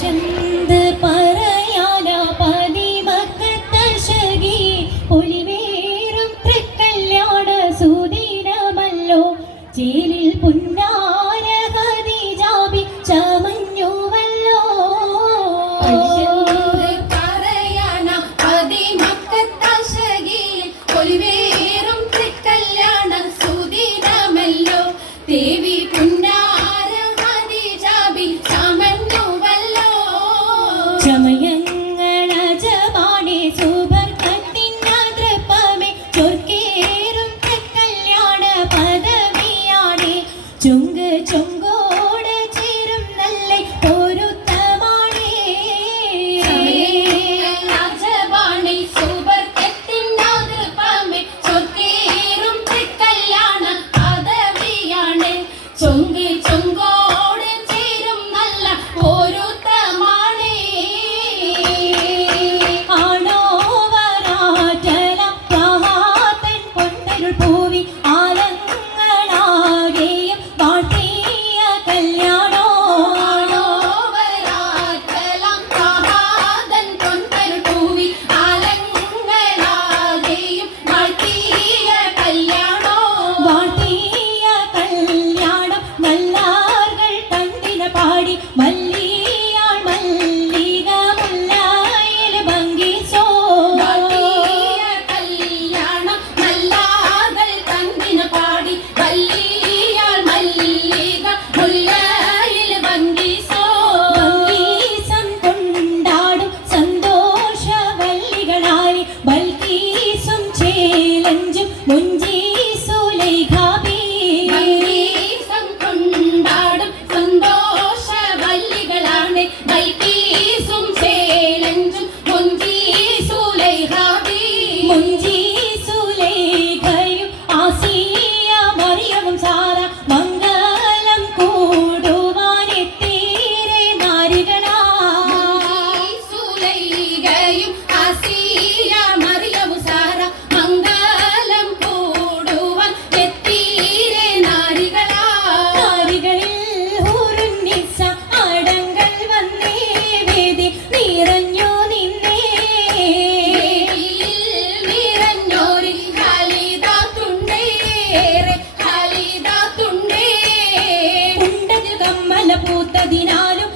passion പാടി വല്ല കമ്മല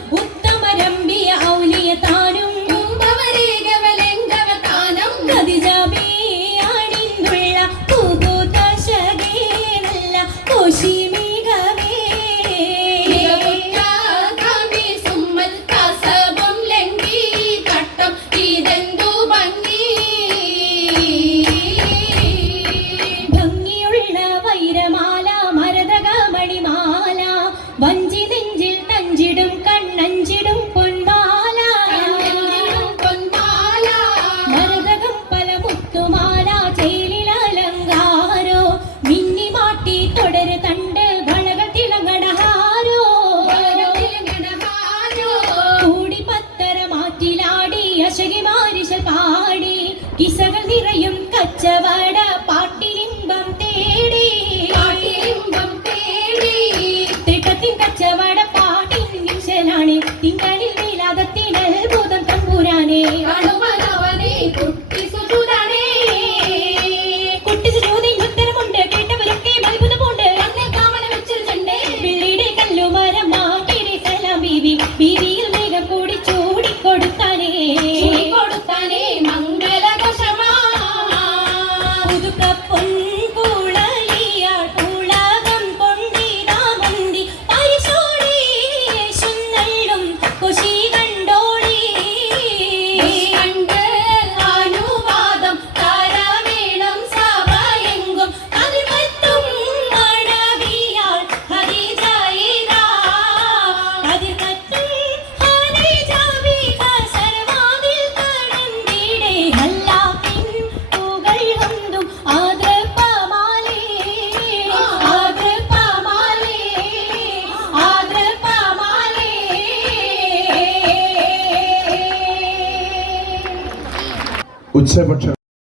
I know. ഉച്ചഭക്ഷണം